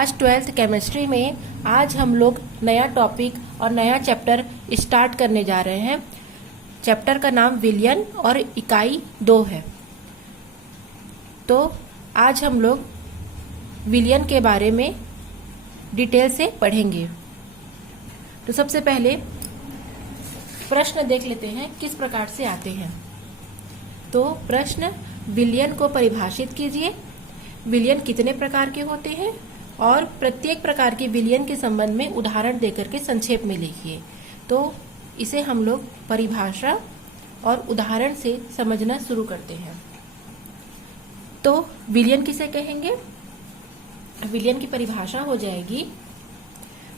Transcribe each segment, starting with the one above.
आज 12th chemistry में आज हम लोग नया टॉपिक और नया चैप्टर स्टार्ट करने जा रहे हैं। चैप्टर का नाम विलयन और इकाई 2 है। तो आज हम लोग विलयन के बारे में डिटेल से पढ़ेंगे। तो सबसे पहले प्रश्न देख लेते हैं किस प्रकार से आते हैं। तो प्रश्न, विलयन को परिभाषित कीजिए। विलयन कितने प्रकार के होते हैं और प्रत्येक प्रकार के विलयन के संबंध में उदाहरण देकर के संक्षेप में लिखिए। तो इसे हम लोग परिभाषा और उदाहरण से समझना शुरू करते हैं। तो विलयन किसे कहेंगे? विलयन की परिभाषा हो जाएगी,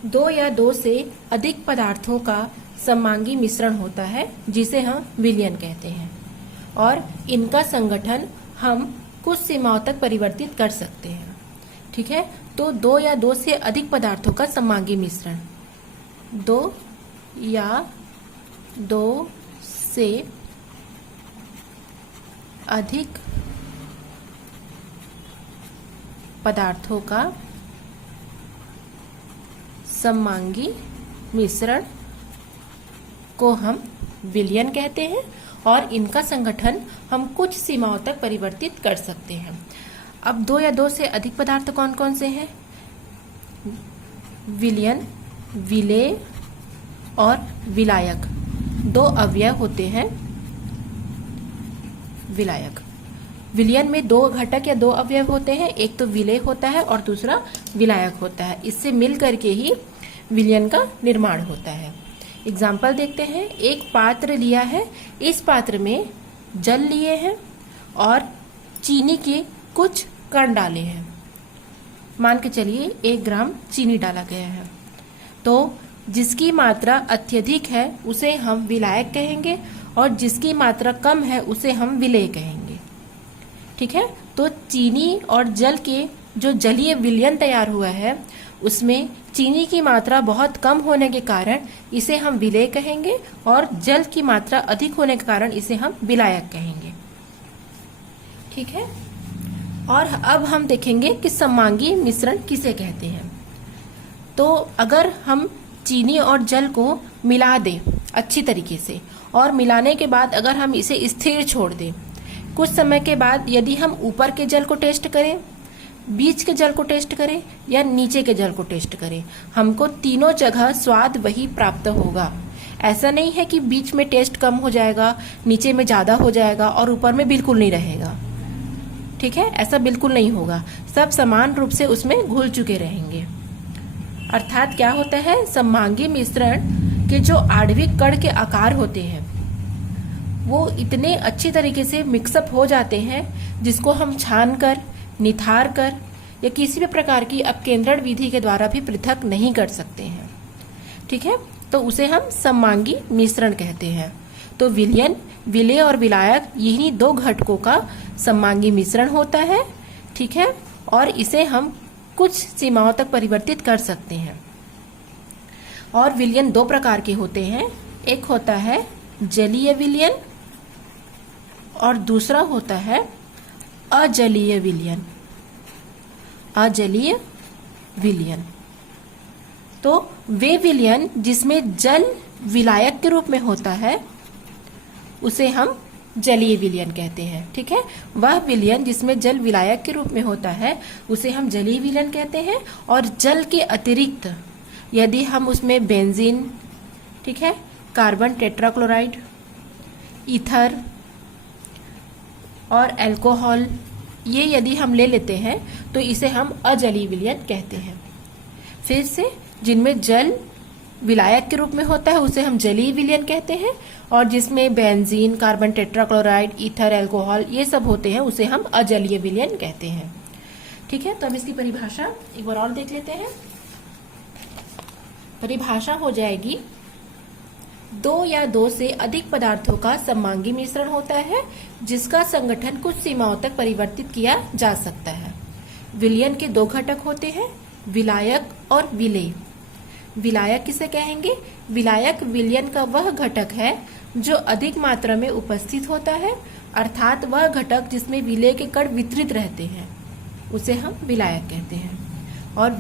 2 या 2 से अधिक पदार्थों का समांगी मिश्रण होता है जिसे हम विलयन कहते हैं, और इनका संगठन हम कुछ सीमाओं तक परिवर्तित कर सकते हैं। ठीक है, तो 2 या 2 से अधिक पदार्थों का समांगी मिश्रण, 2 या 2 से अधिक पदार्थों का समांगी मिश्रण को हम विलयन कहते हैं, और इनका संगठन हम कुछ सीमाओं तक परिवर्तित कर सकते हैं। अब 2 या 2 से अधिक पदार्थ कौन कौन से हैं? विलयन, विलेय और विलायक, 2 अवयव होते हैं। विलायक, विलयन में 2 घटक या 2 अवयव होते हैं, एक तो विलेय होता है और दूसरा विलायक होता है। इससे मिल करके ही विलयन का निर्माण होता है। एग्जाम्पल देखते हैं। एक पात्र लिया है, इस पात्र में जल लिए हैं और चीनी के कुछ कण डाले हैं। मान के चलिए 1 ग्राम चीनी डाला गया है। तो जिसकी मात्रा अत्यधिक है उसे हम विलायक कहेंगे, और जिसकी मात्रा कम है उसे हम विलेय कहेंगे। ठीक है, तो चीनी और जल के जो जलीय विलयन तैयार हुआ है उसमें चीनी की मात्रा बहुत कम होने के कारण इसे हम विलेय कहेंगे, और जल की मात्रा अधिक होने के कारण इसे हम विलायक कहेंगे। ठीक है, और अब हम देखेंगे कि समांगी मिश्रण किसे कहते हैं। तो अगर हम चीनी और जल को मिला दें अच्छी तरीके से, और मिलाने के बाद अगर हम इसे स्थिर छोड़ दें, कुछ समय के बाद यदि हम ऊपर के जल को टेस्ट करें, बीच के जल को टेस्ट करें या नीचे के जल को टेस्ट करें, हमको तीनों जगह स्वाद वही प्राप्त होगा। ऐसा नहीं है कि बीच में टेस्ट कम हो जाएगा, नीचे में ज्यादा हो जाएगा और ऊपर में बिल्कुल नहीं रहेगा। ठीक है, ऐसा बिल्कुल नहीं होगा। सब समान रूप से उसमें घुल चुके रहेंगे। अर्थात क्या होता है, समांगी मिश्रण के जो आणविक कण के आकार होते हैं वो इतने अच्छी तरीके से मिक्सअप हो जाते हैं जिसको हम छान कर, निथार कर या किसी भी प्रकार की अपकेंद्रण विधि के द्वारा भी पृथक नहीं कर सकते हैं। ठीक है, तो उसे हम समांगी मिश्रण कहते हैं। तो विलयन, विलेय और विलायक, यही 2 घटकों का समांगी मिश्रण होता है। ठीक है, और इसे हम कुछ सीमाओं तक परिवर्तित कर सकते हैं। और विलयन 2 प्रकार के होते हैं, एक होता है जलीय विलयन और दूसरा होता है अजलीय विलयन। अजलीय विलयन, तो वे विलयन जिसमें जल विलायक के रूप में होता है उसे हम जलीय विलयन कहते हैं। ठीक है, वह विलयन जिसमें जल विलायक के रूप में होता है उसे हम जलीय विलयन कहते हैं। और जल के अतिरिक्त यदि हम उसमें बेंजीन, ठीक है, कार्बन टेट्राक्लोराइड, ईथर और अल्कोहल, ये यदि हम ले लेते हैं तो इसे हम अजलीय विलयन कहते हैं। फिर से, जिनमें जल विलायक के रूप में होता है उसे हम जलीय विलयन कहते हैं, और जिसमें benzene, carbon tetrachloride, ether, alcohol ये सब होते हैं उसे हम अजलीय विलयन कहते हैं। ठीक है, तो अब इसकी परिभाषा एक बार और देख लेते हैं। परिभाषा हो जाएगी, 2 या 2 से अधिक पदार्थों का समांगी मिश्रण होता है जिसका संगठन कुछ सीमाओं तक परिवर्तित किया जा सकता है। विलयन के 2 घटक होते हैं, विलायक और विलेय। विलायक किसे कहेंगे? विलायक विलयन का वह घटक है जो अधिक मात्रा में उपस्थित होता है, अर्थात वह घटक जिसमें विलेय के कण वितरित रहते हैं उसे हम विलायक कहते हैं। और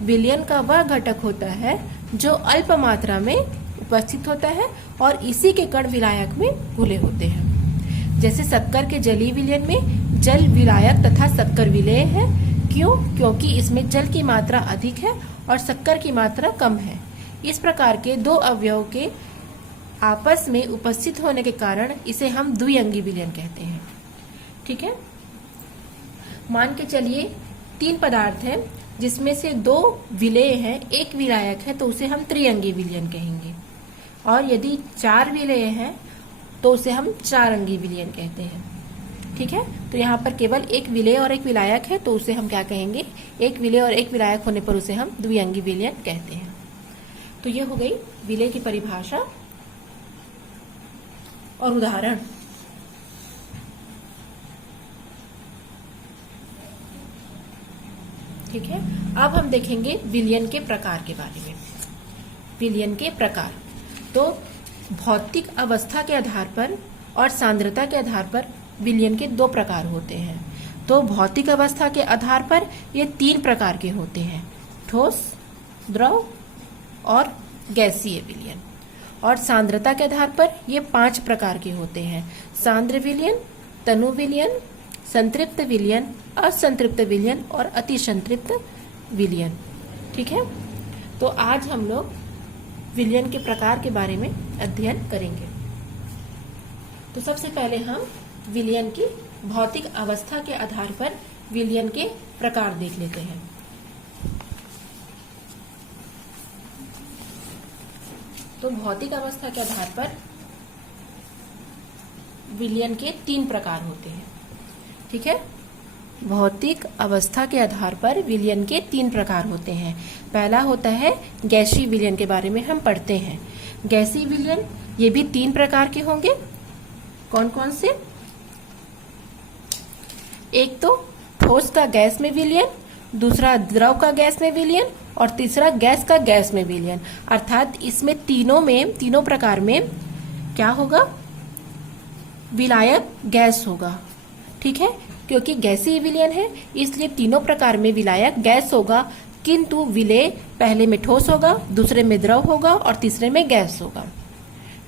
विलयन का वह घटक होता है जो अल्प मात्रा में उपस्थित होता है और इसी के कण विलायक में घुले होते हैं। जैसे शक्कर के जलीय विलयन में जल विलायक तथा शक्कर विलेय है। क्यों? क्योंकि इसमें जल की मात्रा अधिक है और शक्कर की मात्रा कम है। इस प्रकार के दो अवयवों के आपस में उपस्थित होने के कारण इसे हम द्विअंगी विलयन कहते हैं। ठीक है, मान के चलिए 3 पदार्थ हैं जिसमें से 2 विलेय हैं, 1 विलायक है, तो उसे हम त्रिअंगी विलयन कहेंगे। और यदि 4 विलेय हैं तो उसे हम चारअंगी विलयन कहते हैं। ठीक है, तो यहाँ पर केवल 1 विलेय और 1 विलायक है तो उसे हम क्या कहेंगे? 1 विलेय और 1 विलायक होने पर उसे हम द्विअंगी विलयन कहते हैं। तो ये हो गई विलेय की परिभाषा और उदाहरण। ठीक है, अब हम देखेंगे विलयन के प्रकार के बारे में। विलयन के प्रकार तो भौतिक अवस्था के आधार पर और सांद्रता के आधार पर विलयन के 2 प्रकार होते हैं। तो भौतिक अवस्था के आधार पर ये 3 प्रकार के होते हैं, ठोस, द्रव और गैसीय विलयन। और सांद्रता के आधार पर ये 5 प्रकार के होते हैं, सांद्र विलयन, तनु विलयन, संतृप्त विलयन, असंतृप्त विलयन और अतिसंतृप्त विलयन। ठीक है, तो आज हम लोग विलयन के प्रकार के बारे में अध्ययन करेंगे। तो सबसे पहले हम विलयन की भौतिक अवस्था के आधार पर विलयन के प्रकार देख लेते हैं। तो भौतिक अवस्था के आधार पर विलयन के 3 प्रकार होते हैं। ठीक है, भौतिक अवस्था के आधार पर विलयन के 3 प्रकार होते हैं। पहला होता है गैसीय विलयन, के बारे में हम पढ़ते हैं। गैसीय विलयन ये भी 3 प्रकार के होंगे। कौन कौन से? एक तो ठोस का गैस में विलयन, दूसरा द्रव का गैस में विलयन और तीसरा गैस का गैस में विलयन। अर्थात इसमें तीनों प्रकार में क्या होगा? विलायक गैस होगा। ठीक है, क्योंकि गैसीय विलयन है इसलिए तीनों प्रकार में विलायक गैस होगा, किंतु विलेय पहले में ठोस होगा, दूसरे में द्रव होगा और तीसरे में गैस होगा।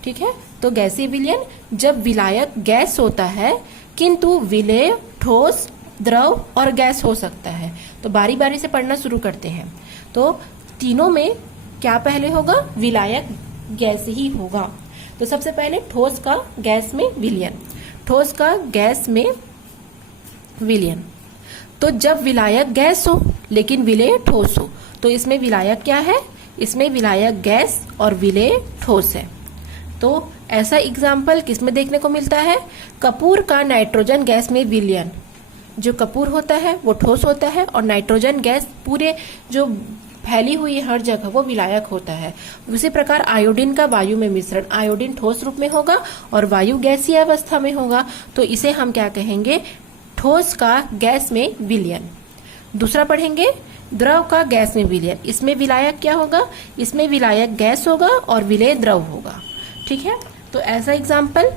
ठीक है, तो गैसीय विलयन जब विलायक गैस होता है किंतु विलेय ठोस, द्रव और गैस हो सकता है। तो बारी बारी से पढ़ना शुरू करते हैं। तो तीनों में क्या पहले होगा? विलायक गैस ही होगा। तो सबसे पहले ठोस का गैस में विलयन। ठोस का गैस में विलयन, तो जब विलायक गैस हो लेकिन विलेय ठोस हो तो इसमें विलायक क्या है? इसमें विलायक गैस और विलेय ठोस है। तो ऐसा एग्जाम्पल किसमें देखने को मिलता है? कपूर का नाइट्रोजन गैस में विलयन। जो कपूर होता है वो ठोस होता है और नाइट्रोजन गैस पूरे जो फैली हुई है हर जगह वो विलायक होता है। उसी प्रकार आयोडीन का वायु में मिश्रण, आयोडीन ठोस रूप में होगा और वायु गैसीय अवस्था में होगा, तो इसे हम क्या कहेंगे? ठोस का गैस में विलयन। दूसरा पढ़ेंगे द्रव का गैस में विलयन। इसमें विलायक क्या होगा? इसमें विलायक गैस होगा और विलेय द्रव होगा। ठीक है, तो ऐसा एग्जाम्पल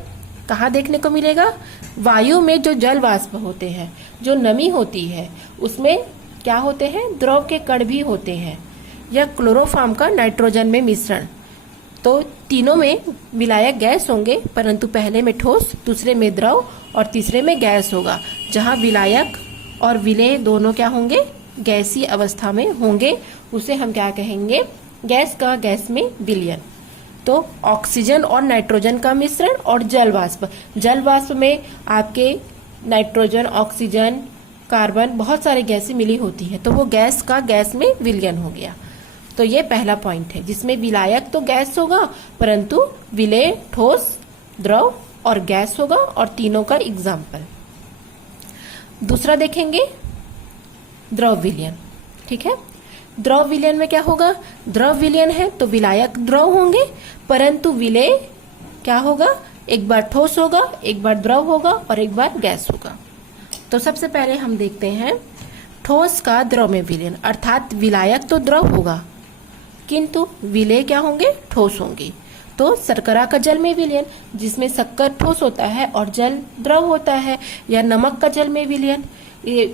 कहाँ देखने को मिलेगा? वायु में जो जल वाष्प होते हैं, जो नमी होती है, उसमें क्या होते हैं? द्रव के कण भी होते हैं। या क्लोरोफॉर्म का नाइट्रोजन में मिश्रण, तो तीनों में विलायक गैस होंगे, परंतु पहले में ठोस, दूसरे में द्रव और तीसरे में गैस होगा। जहां विलायक और विलेय दोनों क्या होंगे? गैसीय अवस्था में होंगे, उसे हम क्या कहेंगे? गैस का गैस में विलयन। तो ऑक्सीजन और नाइट्रोजन का मिश्रण और जल वाष्प। जल वाष्प में आपके नाइट्रोजन, ऑक्सीजन, कार्बन, बहुत सारे गैसें मिली होती है, तो वो गैस का गैस में विलयन हो गया। तो ये पहला पॉइंट है जिसमें विलायक तो गैस होगा परंतु विलेय ठोस, द्रव और गैस होगा, और तीनों का एग्जाम्पल। दूसरा देखेंगे द्रव विलयन। ठीक है, द्रव विलयन में क्या होगा? द्रव विलयन है तो विलायक द्रव होंगे, परंतु विलेय क्या होगा? एक बार ठोस होगा, एक बार द्रव होगा और एक बार गैस होगा। तो सबसे पहले हम देखते हैं ठोस का द्रव में विलयन। अर्थात विलायक तो द्रव होगा किंतु विलेय क्या होंगे? ठोस होंगे। तो शर्करा का जल में विलयन, जिसमें शक्कर ठोस होता है और जल द्रव होता है, या नमक का जल में विलयन, ये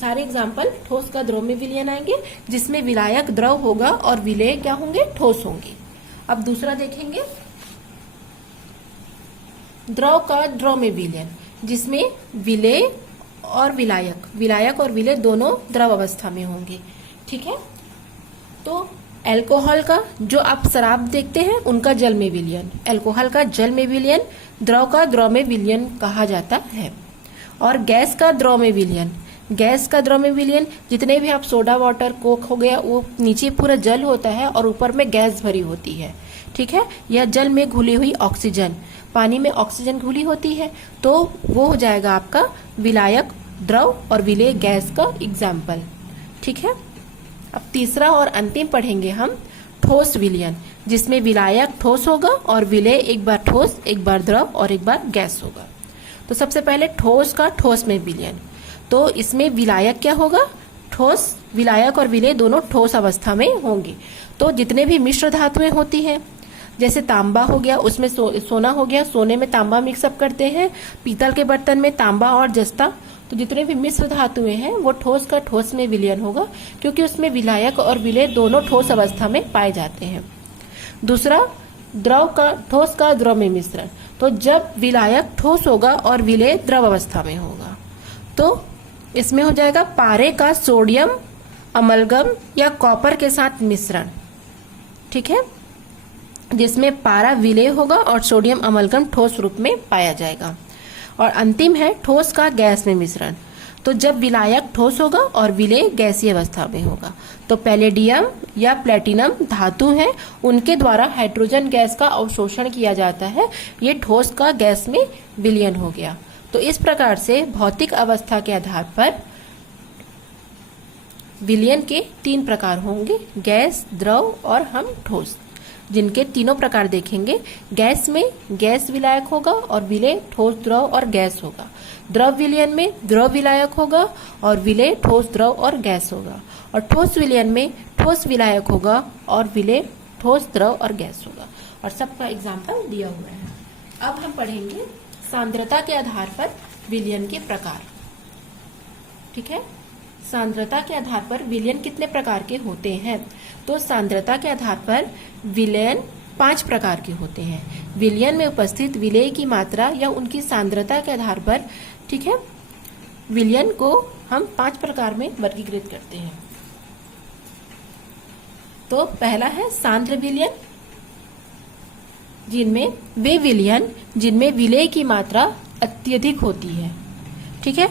सारे एग्जाम्पल ठोस का द्रव में विलयन आएंगे, जिसमें विलायक द्रव होगा और विलेय क्या होंगे, ठोस होंगे। अब दूसरा देखेंगे द्रव का द्रव में विलयन, जिसमें विलेय और विलायक और विलेय दोनों द्रव अवस्था में होंगे। ठीक है, तो अल्कोहल का, जो आप शराब देखते हैं, उनका जल में विलयन, अल्कोहल का जल में विलयन द्रव का द्रव में विलयन कहा जाता है। और गैस का द्रव में विलयन, गैस का द्रव में विलयन, जितने भी आप सोडा वाटर कोक हो गया, वो नीचे पूरा जल होता है और ऊपर में गैस भरी होती है। ठीक है, या जल में घुली हुई ऑक्सीजन, पानी में ऑक्सीजन घुली होती है, तो वो हो जाएगा आपका विलायक द्रव और विलेय गैस का एग्जाम्पल। ठीक है, अब तीसरा और अंतिम पढ़ेंगे हम ठोस विलयन, जिसमें विलायक ठोस होगा और विलेय एक बार ठोस, एक बार द्रव और एक बार गैस होगा। तो सबसे पहले ठोस का ठोस में विलयन, तो इसमें विलायक क्या होगा, ठोस, विलायक और विलेय दोनों ठोस अवस्था में होंगे। तो जितने भी मिश्र धातुएं होती हैं, जैसे तांबा हो गया, उसमें सोना हो गया, सोने में तांबा मिक्सअप करते हैं, पीतल के बर्तन में तांबा और जस्ता, तो जितने भी मिश्र धातुएं हैं वो ठोस का ठोस में विलयन होगा, क्योंकि उसमें विलायक और विलेय दोनों ठोस अवस्था में पाए जाते हैं। दूसरा द्रव का, ठोस का द्रव में मिश्रण, तो जब विलायक ठोस होगा और विलेय द्रव अवस्था में होगा, तो इसमें हो जाएगा पारे का सोडियम अमलगम या कॉपर के साथ मिश्रण। ठीक है, जिसमें पारा विलेय होगा और सोडियम अमलगम ठोस रूप में पाया जाएगा। और अंतिम है ठोस का गैस में मिश्रण, तो जब विलायक ठोस होगा और विलेय गैसीय अवस्था में होगा। तो पैलेडियम या प्लेटिनम धातु हैं, उनके द्वारा हाइड्रोजन गैस का अवशोषण किया जाता है, ये ठोस का गैस में विलयन हो गया। तो इस प्रकार से भौतिक अवस्था के आधार पर विलयन के 3 प्रकार होंगे, गैस, द्रव और हम ठोस, जिनके तीनों प्रकार देखेंगे। गैस में गैस विलायक होगा और विलेय ठोस, द्रव और गैस होगा। द्रव विलयन में द्रव विलायक होगा और विलेय ठोस, द्रव और गैस होगा। और ठोस विलयन में ठोस विलायक होगा और विलेय ठोस, द्रव और गैस होगा। और सबका एग्जाम्पल दिया हुआ है। अब हम पढ़ेंगे सांद्रता के आधार पर विलयन के प्रकार। ठीक है, सांद्रता के आधार पर विलयन कितने प्रकार के होते हैं? तो सांद्रता के आधार पर विलयन 5 प्रकार के होते हैं। विलयन में उपस्थित विलेय की मात्रा या उनकी सांद्रता के आधार पर, ठीक है, विलयन को हम 5 प्रकार में वर्गीकृत करते हैं। तो पहला है सांद्र विलयन, जिनमें वे विलयन जिनमें विलेय की मात्रा अत्यधिक होती है। ठीक है,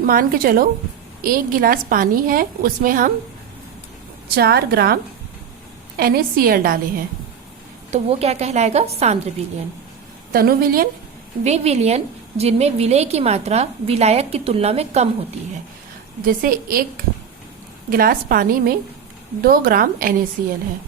मान के चलो 1 गिलास पानी है, उसमें हम 4 ग्राम NaCl डाले हैं, तो वो क्या कहलाएगा? सांद्र विलयन। तनु विलयन, वे विलयन जिनमें विलेय की मात्रा विलायक की तुलना में कम होती है। जैसे 1 गिलास पानी में 2 ग्राम NaCl है,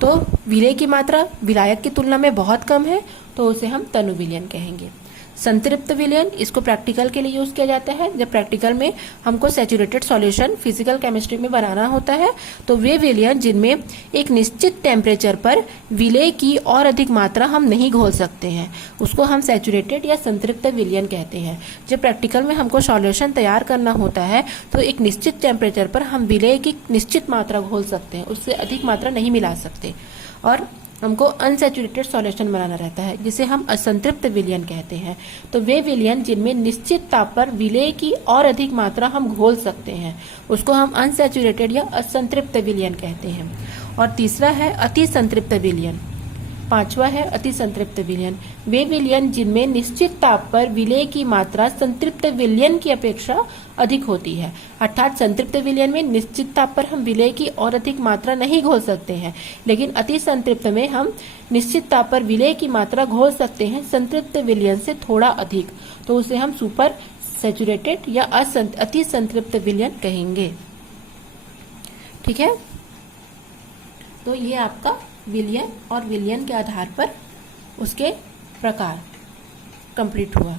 तो विलेय की मात्रा विलायक की तुलना में बहुत कम है, तो उसे हम तनु विलयन कहेंगे। संतृप्त विलयन, इसको प्रैक्टिकल के लिए यूज किया जाता है। जब प्रैक्टिकल में हमको सैचुरेटेड सॉल्यूशन फिजिकल केमिस्ट्री में बनाना होता है, तो वे विलयन जिनमें एक निश्चित टेम्परेचर पर विलेय की और अधिक मात्रा हम नहीं घोल सकते हैं, उसको हम सैचुरेटेड या संतृप्त विलयन कहते हैं। जब प्रैक्टिकल में हमको सॉल्यूशन तैयार करना होता है, तो एक निश्चित टेम्परेचर पर हम विलेय की निश्चित मात्रा घोल सकते हैं, उससे अधिक मात्रा नहीं मिला सकते, और हमको अनसैचुरेटेड सॉल्यूशन बनाना रहता है, जिसे हम असंतृप्त विलयन कहते हैं। तो वे विलयन जिनमें निश्चित ताप पर विलेय की और अधिक मात्रा हम घोल सकते हैं, उसको हम अनसैचुरेटेड या असंतृप्त विलयन कहते हैं। और तीसरा है अति संतृप्त विलयन। 5वां है अति संतृप्त विलयन, वे विलयन जिनमें निश्चित ताप पर विलेय की मात्रा संतृप्त विलयन की अपेक्षा अधिक होती है। अर्थात संतृप्त विलयन में निश्चित ताप पर हम विलेय की और अधिक मात्रा नहीं घोल सकते हैं, लेकिन अति संतृप्त में हम निश्चित ताप पर विलेय की मात्रा घोल सकते हैं संतृप्त विलयन से थोड़ा अधिक, तो उसे हम सुपर सैचुरेटेड या अति संतृप्त विलयन कहेंगे। ठीक है, तो ये आपका विलयन और विलयन के आधार पर उसके प्रकार कंप्लीट हुआ।